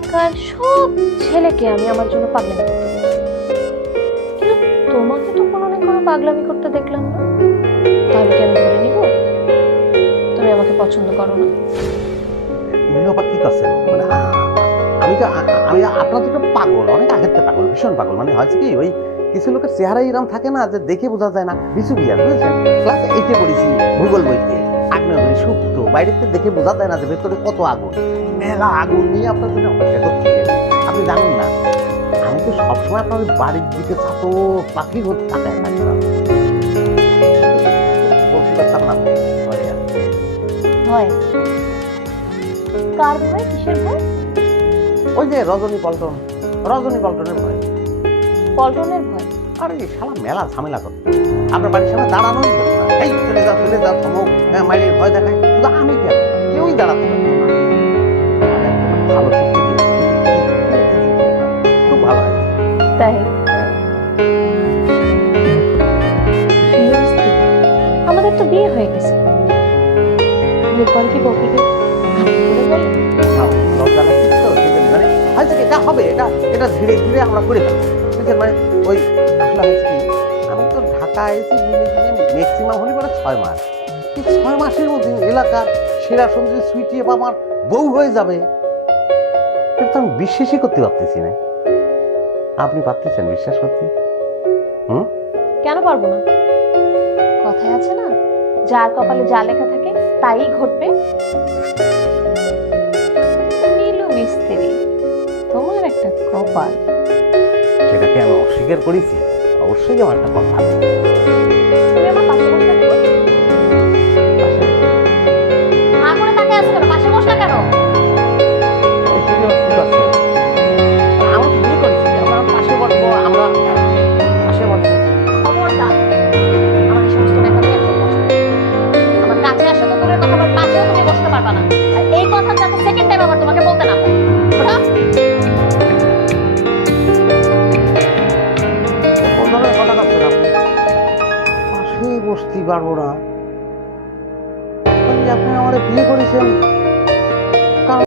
এলাকার সব ছেলেকে আমি আমার জন্য পাগলামি কিন্তু তোমাকে তো কোনোদিন কোনো পাগলামি করতে দেখলাম না। তাহলে কি আমি ধরে নিব? তুমি আমাকে পছন্দ করো না। মানে আমি তো আমি আপনার থেকে পাগল, অনেক আগের থেকে পাগল, ভীষণ পাগল। মানে হয়েছে কি, ওই কিছু লোকের চেহারা এরকম থাকে না যে দেখে বোঝা যায় না। বিশু বিয়ার, বুঝেছেন? ক্লাস এইটে পড়েছি, ভূগোল বইতে আগ্নেয়গিরি, সুপ্ত থেকে দেখে বোঝা যায় না যে ভেতরে কত আগুন। মেলা আগুন নিয়ে আপনার জন্য অপেক্ষা করছি। আপনি জানেন না আমি তো সবসময় আপনার বাড়ির দিকে ছাতো পাখির মতো তাকায় থাকতাম বলতে পারতাম না ভয়ে আর কি। ভয়? কার ভয়? কিসের ভয়? ওই যে রজনী পল্টন রজনী পল্টনের ভয়। পল্টনের ভয়? আর এই মেলা ঝামেলা করতো আপনার বাড়ির সামনে দাঁড়ানোই এই চলে যাও চলে যাও থমক হ্যাঁ মায়ের ভয় দেখায়। শুধু আমি কেন? কেউই দাঁড়াতে পারতো না। তো বিয়ে হয়ে গেছে। বিয়ের পর কি বউকে মানে হয়েছে এটা হবে এটা এটা ধীরে ধীরে আমরা করে ফেলব। মানে ওই আসলে হয়েছে কি আমি তো ঢাকা দিনে ম্যাক্সিমাম হলে পরে ছয় মাস। এই ছয় মাসের মধ্যে এলাকার সেরা সুন্দরী সুইটি আমার বউ হয়ে যাবে। এটা তো আমি বিশ্বাসই করতে পারতেছি না। আপনি পারতেছেন বিশ্বাস করতে? হুম? কেন পারব না? যার কপালে যা লেখা থাকে, তাই ঘটবে। নীলু মিস্ত্রি, তোমার একটা কপাল। সেটাকে আমি অস্বীকার করেছি। অবশ্যই আমার একটা কথা বসতে পারব না। আপনি আমার বিয়ে করেছেন?